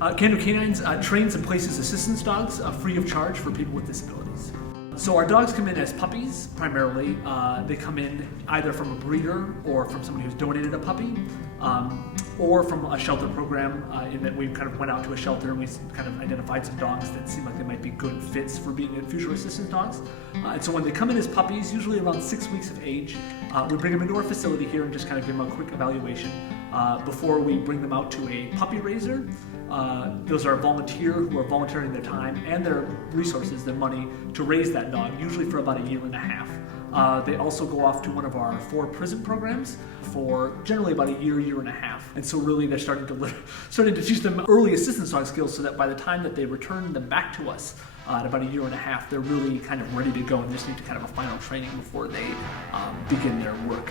Do Canines trains and places assistance dogs free of charge for people with disabilities. So our dogs come in as puppies, primarily. They come in either from a breeder or from somebody who's donated a puppy, or from a shelter program in that we kind of went out to a shelter and we kind of identified some dogs that seemed like they might be good fits for being future assistance dogs. And so when they come in as puppies, usually around 6 weeks of age, we bring them into our facility here and just kind of give them a quick evaluation before we bring them out to a puppy raiser. Those are volunteers who are volunteering their time and their resources, their money, to raise that dog, usually for about a year and a half. They also go off to one of our 4 prison programs for generally about a year and a half. And so really they're starting to teach them early assistance dog skills so that by the time that they return them back to us at about a year and a half, they're really kind of ready to go and just need to kind of a final training before they begin their work.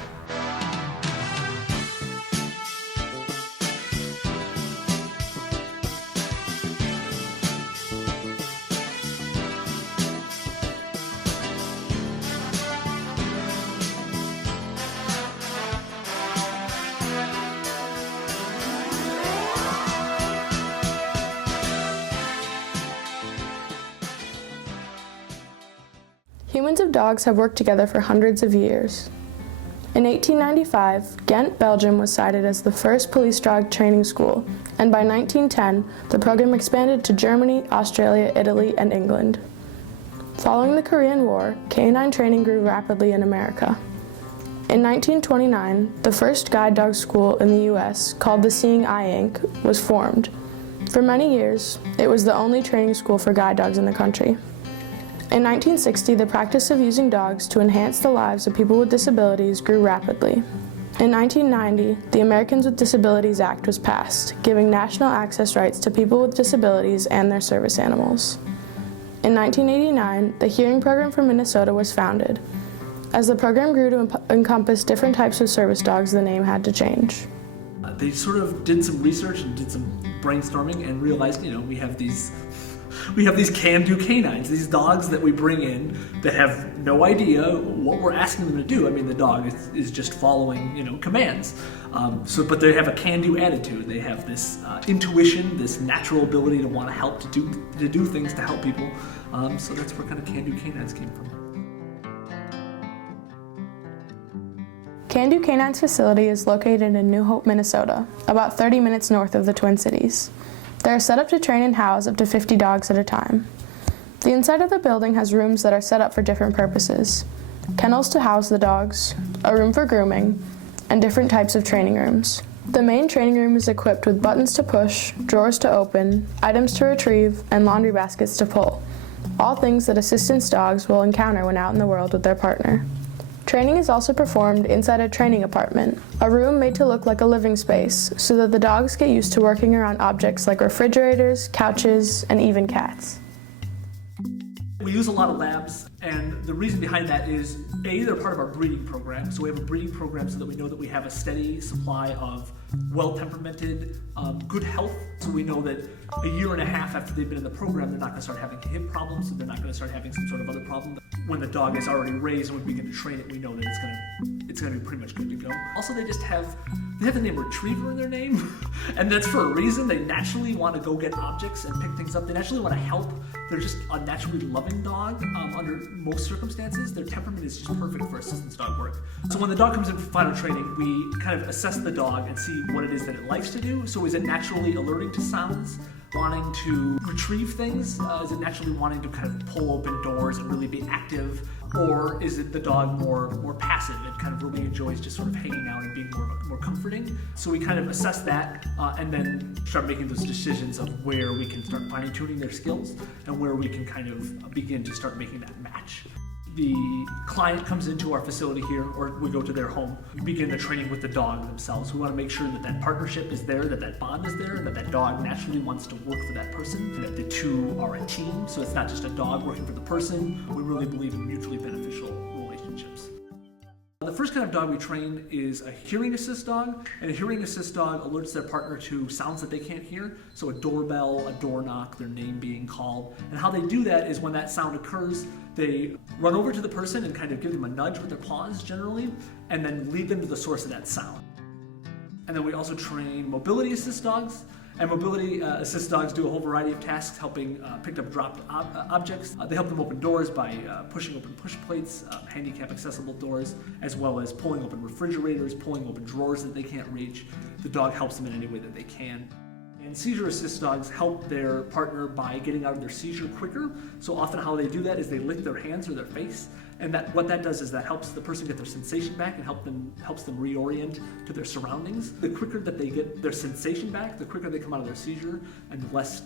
Humans and dogs have worked together for hundreds of years. In 1895, Ghent, Belgium was cited as the first police dog training school, and by 1910, the program expanded to Germany, Australia, Italy, and England. Following the Korean War, canine training grew rapidly in America. In 1929, the first guide dog school in the U.S., called the Seeing Eye Inc., was formed. For many years, it was the only training school for guide dogs in the country. In 1960, the practice of using dogs to enhance the lives of people with disabilities grew rapidly. In 1990, the Americans with Disabilities Act was passed, giving national access rights to people with disabilities and their service animals. In 1989, the Hearing Program for Minnesota was founded. As the program grew to encompass different types of service dogs, the name had to change. They sort of did some research and did some brainstorming and realized, we have these can-do canines, these dogs that we bring in that have no idea what we're asking them to do. I mean, the dog is just following, commands. But they have a can-do attitude. They have this intuition, this natural ability to want to help, to do things to help people. So that's where kind of can-do canines came from. Can-Do Canines facility is located in New Hope, Minnesota, about 30 minutes north of the Twin Cities. They are set up to train and house up to 50 dogs at a time. The inside of the building has rooms that are set up for different purposes: kennels to house the dogs, a room for grooming, and different types of training rooms. The main training room is equipped with buttons to push, drawers to open, items to retrieve, and laundry baskets to pull, all things that assistance dogs will encounter when out in the world with their partner. Training is also performed inside a training apartment, a room made to look like a living space so that the dogs get used to working around objects like refrigerators, couches, and even cats. We use a lot of labs, and the reason behind that is, A, they're part of our breeding program. So we have a breeding program so that we know that we have a steady supply of well-temperamented, good health. So we know that a year and a half after they've been in the program, they're not going to start having hip problems, and they're not going to start having some sort of other problem. When the dog is already raised and we begin to train it, we know that it's going to be pretty much good to go. Also, they have the name Retriever in their name, and that's for a reason. They naturally want to go get objects and pick things up. They naturally want to help. They're just a naturally loving dog under most circumstances. Their temperament is just perfect for assistance dog work. So when the dog comes in for final training, we kind of assess the dog and see what it is that it likes to do. So is it naturally alerting to sounds, wanting to retrieve things? Is it naturally wanting to kind of pull open doors and really be active? Or is it the dog more passive and kind of really enjoys just sort of hanging out and being more comforting? So we kind of assess that and then start making those decisions of where we can start fine-tuning their skills and where we can kind of begin to start making that match. The client comes into our facility here, or we go to their home. We begin the training with the dog themselves. We want to make sure that partnership is there, that bond is there, and that dog naturally wants to work for that person, and that the two are a team. So it's not just a dog working for the person. We really believe in mutually beneficial relationships. The first kind of dog we train is a hearing assist dog, and a hearing assist dog alerts their partner to sounds that they can't hear. So a doorbell, a door knock, their name being called. And how they do that is when that sound occurs, they run over to the person and kind of give them a nudge with their paws generally, and then lead them to the source of that sound. And then we also train mobility assist dogs, And mobility assist dogs do a whole variety of tasks, helping pick up dropped objects. They help them open doors by pushing open push plates, handicap accessible doors, as well as pulling open refrigerators, pulling open drawers that they can't reach. The dog helps them in any way that they can. And seizure assist dogs help their partner by getting out of their seizure quicker. So often how they do that is they lick their hands or their face. And what that does is that helps the person get their sensation back and helps them reorient to their surroundings. The quicker that they get their sensation back, the quicker they come out of their seizure, and the less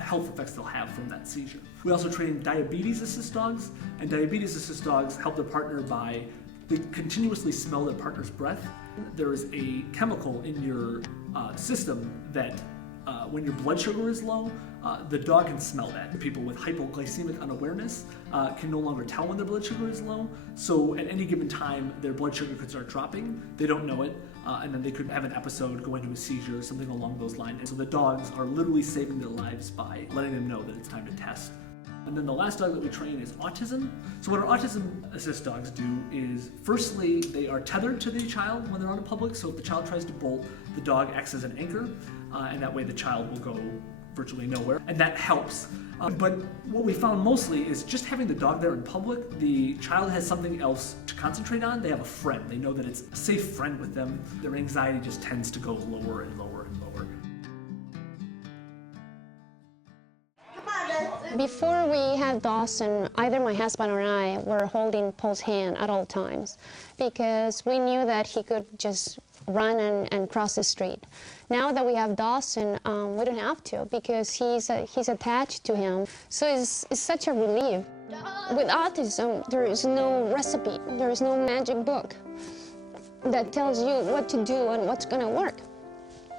health effects they'll have from that seizure. We also train diabetes assist dogs, and diabetes assist dogs help their partner by they continuously smell their partner's breath. There is a chemical in your system that when your blood sugar is low, the dog can smell that. People with hypoglycemic unawareness can no longer tell when their blood sugar is low. So at any given time, their blood sugar could start dropping. They don't know it, and then they could have an episode, go into a seizure, something along those lines. And so the dogs are literally saving their lives by letting them know that it's time to test. And then the last dog that we train is autism. So what our autism assist dogs do is, firstly, they are tethered to the child when they're out in public. So if the child tries to bolt, the dog acts as an anchor, and that way the child will go virtually nowhere, and that helps. But what we found mostly is just having the dog there in public, the child has something else to concentrate on. They have a friend. They know that it's a safe friend with them. Their anxiety just tends to go lower and lower and lower. Before we had Dawson, either my husband or I were holding Paul's hand at all times because we knew that he could just run and cross the street. Now that we have Dawson, we don't have to because he's attached to him. So it's such a relief. With autism, there is no recipe. There is no magic book that tells you what to do and what's going to work.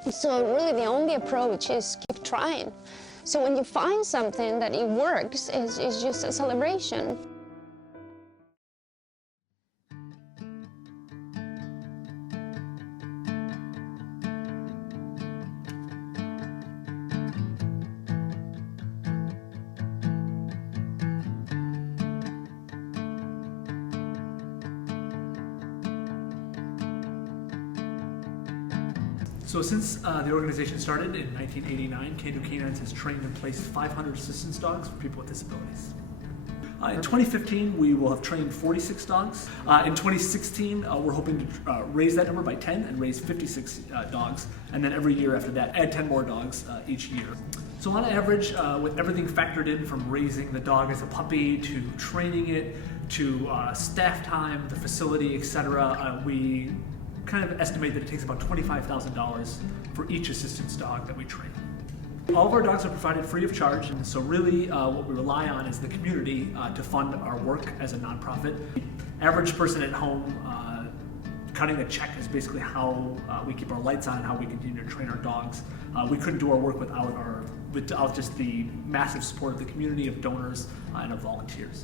So really the only approach is keep trying. So when you find something that it works, it's just a celebration. So since the organization started in 1989, Do Canines has trained and placed 500 assistance dogs for people with disabilities. In 2015, we will have trained 46 dogs. In 2016, we're hoping to raise that number by 10 and raise 56 dogs. And then every year after that, add 10 more dogs each year. So on average, with everything factored in from raising the dog as a puppy to training it to staff time, the facility, etc., we kind of estimate that it takes about $25,000 for each assistance dog that we train. All of our dogs are provided free of charge, and so really what we rely on is the community to fund our work as a nonprofit. Average person at home cutting a check is basically how we keep our lights on and how we continue to train our dogs. We couldn't do our work without just the massive support of the community, of donors, and of volunteers.